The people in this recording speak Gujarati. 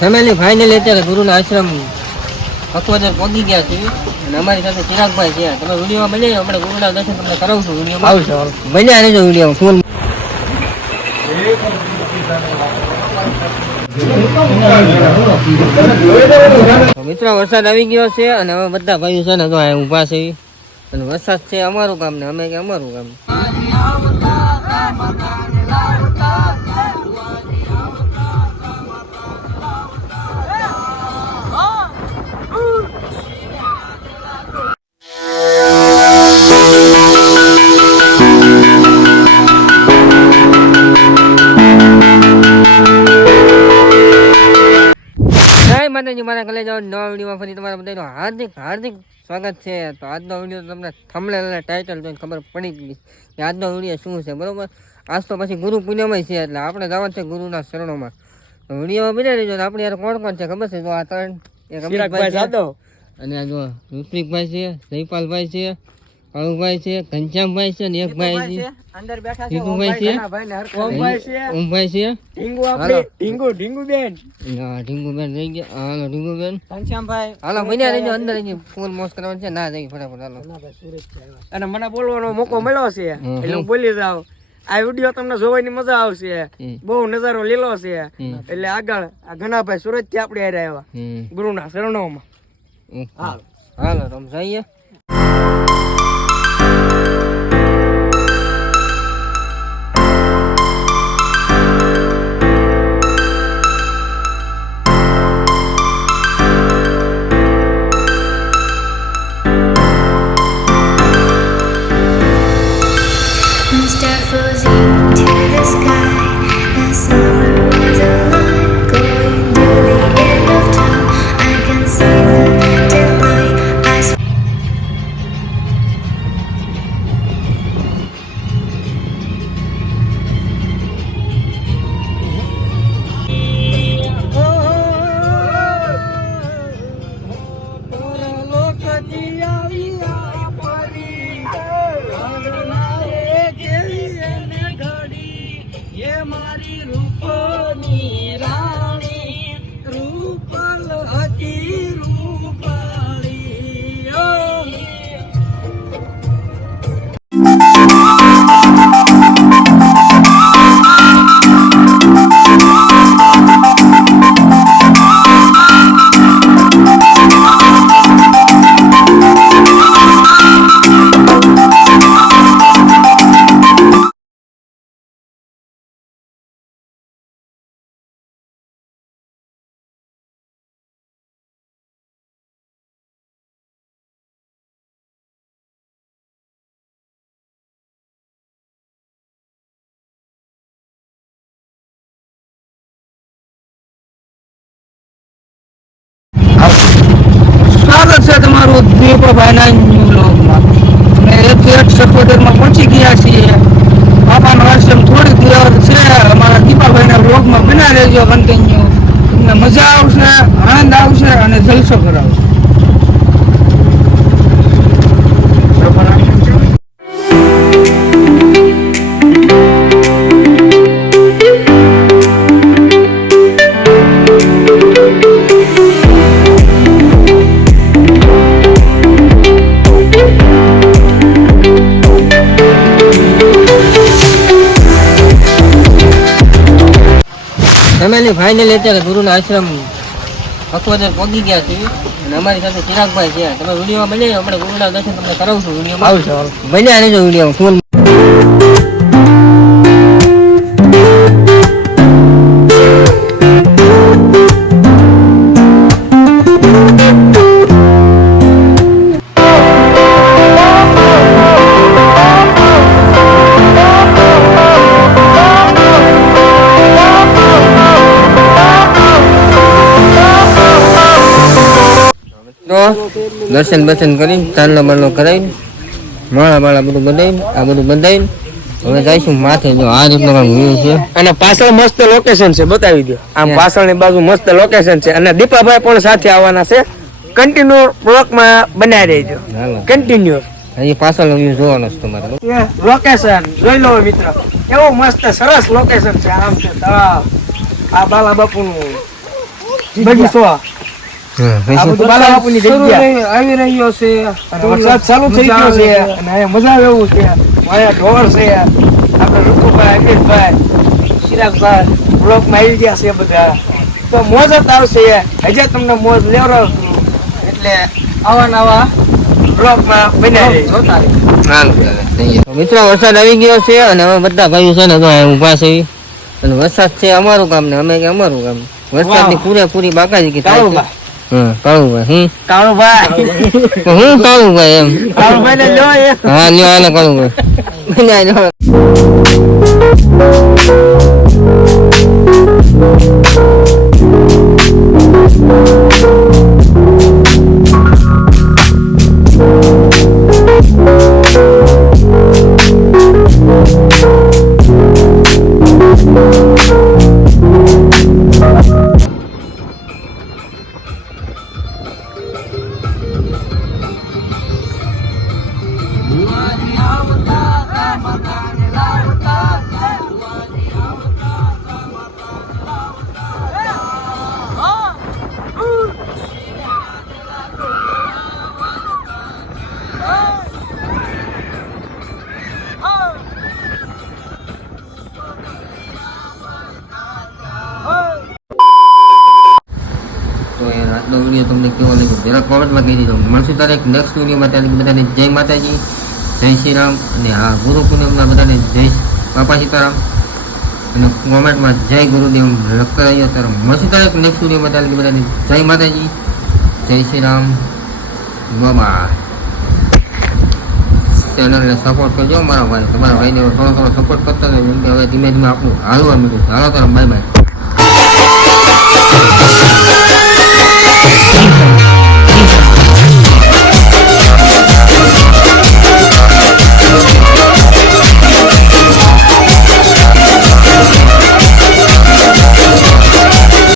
ફેમિલી ફાઇનલી અત્યારે ગુરુના આશ્રમ અકવદર પહોંચી ગયા છે. અને અમારી સાથે ચિરાગભાઈ છે. તમે વિડીયોમાં મળીએ આપણે ગુરુના દર્શન તમને કરાવશું વિડીયોમાં. આવશે મળ્યા રહેજો વિડીયોમાં. ફોન મિત્રો વરસાદ આવી ગયો છે અને હવે બધા ભાઈઓ છે ને તો ઊભા છે. અને વરસાદ છે અમારું કામ ને અમે કે અમારું કામ માતાજી મારા કલે જાઓ નવા વિડીયોમાં ફરી તમારા બધાનો હાર્દિક હાર્દિક સ્વાગત છે. તો આજનો વીડિયો તમને થંબનેલ ટાઇટલ જોઈને ખબર પડી જ ગઈ. કે આજનો વીડિયો શું છે બરોબર? આજ તો પછી ગુરુ પૂનમય છે એટલે આપણે જવાનું છે ગુરુના શરણોમાં. તો વિડીયોમાં બની રહેજો આપણે યાર કોણ કોણ છે ખબર છે? જો આ ત્રણ એક અમિતભાઈ જાદવ. અને આ જો ઋત્વિકભાઈ છે જયપાલભાઈ છે. કાળુભાઈ છે ઘનશ્યામભાઈ છે એક ભાઈ છે. અંદર બેઠા છે ઓમભાઈ છે. ઓમભાઈ છે. ઓમભાઈ છે. ઢીંગુ આપણે ઢીંગુ ઢીંગુ બેન ના ઢીંગુ બેન રહી ગયા. હાલો ઢીંગુબેન. ઘનશ્યામભાઈ. હાલો બન્યા રહેજો અંદર અહીં ફોન મોસ કરવાનો છે. ના જઈ ફટાફટ હાલો. અને મને બોલવાનો મોકો મળ્યો છે એટલે હું બોલી જાઉં. આ વીડિયો તમને જોવાની મજા આવશે. બહુ નજારો લીલો છે. એટલે આગળ આ ઘનાભાઈ સુરતથી આપણે આવ્યા. ગુરુના શરણોમાં. ઓકે. હાલો તમે જઈએ તમારું દીપભાઈના ન્યૂ બ્લોગમાં અમે સપોર્ટરમાં પહોંચી ગયા છીએ. બાપાનો આશ્રમ થોડીક દિવસ છે. અમારા દીપાભાઈના બ્લોગમાં બના રહેજો કન્ટિન્યુ તમને મજા આવશે, આનંદ આવશે અને જલસો કરાવશે. ફેમિલી ફાઇનલી અત્યારે ગુરુના આશ્રમ અકવદર પહોંચી ગયા છે. અને અમારી સાથે ચિરાગભાઈ છે. તમે વિડીયોમાં બની આપણે ગુરુના દર્શન તમને કરાવશું વિડીયોમાં. આવશે બન્યા રહેજો વિડીયોમાં. ફૂલ તો દર્શન બર્શન કરી ચાંદલો બાંદલો કરાવી માળા માળા બધું બધાઈને આ બધું બધાઈને હવે જઈશું માથે જો આ રીતનો view છે. અને પાછળ મસ્ત લોકેશન છે બતાવી દો આમ પાછળની બાજુ મસ્ત લોકેશન છે. અને દીપાભાઈ પણ સાથે આવવાના છે. કન્ટિન્યુ બ્લોકમાં બનાવી રહેજો કન્ટિન્યુ અહીં પાછળનો વ્યૂ જોવાનો છે તમારે. લોકેશન જોઈ લો મિત્ર. કેવું મસ્ત સરસ લોકેશન છે. આમ છે તળાવ. આ બાલા બાપુનું બગીચો. આવી રહ્યો છે વરસાદ ચાલુ થઈ ગયો છે. અને મજા આવે એવું છે. અહીંયા ઢોર છે આપણે ઋતુભાઈ અમિતભાઈ ચિરાગભાઈ બ્લોકમાં આવી ગયા છે બધા. તો મોજ જ આવશે. હજે તમને મોજ લેવડાવશું. એટલે આવા નવા બ્લોકમાં બન્યા જોતા મિત્રો વરસાદ આવી ગયો છે અને હવે બધા ભાઈઓ છે ને તો ઊભા છે. અને વરસાદ છે અમારું કામ ને અમે કે અમારું કામ વરસાદની પૂરેપૂરી બાકાજી કે છે. હા? કાળુભાઈ. કાળુભાઈ હું કાળુભાઈ એમ? કાળુભાઈ ને લો એ. હા લ્યો આને કાળુભાઈ. વીડિયો તમને કેવો લાગ્યો? જરા કોમેન્ટમાં કહી દીધો મળશું તારે નેક્સ્ટ વિડીયોમાં ત્યારે બધાને જય માતાજી, જય શ્રી રામ અને હા ગુરુ પૂનમના બધાને જય બાપા સીતારામ. અને કોમેન્ટમાં જય ગુરુદેવ લખતા રહ્યો ત્યારે મળશું તારે નેક્સ્ટ વિડીયોમાં ત્યારે બધાને જય માતાજી, જય શ્રી રામ. બાબા ચેનલને સપોર્ટ કરજો મારા ભાઈ. તમારા ભાઈને થોડો થોડો સપોર્ટ કરતા રહેજો. જેમ કે હવે ધીમે ધીમે આપણું હાલવા મળ્યું. હાલો તારા બાય બાય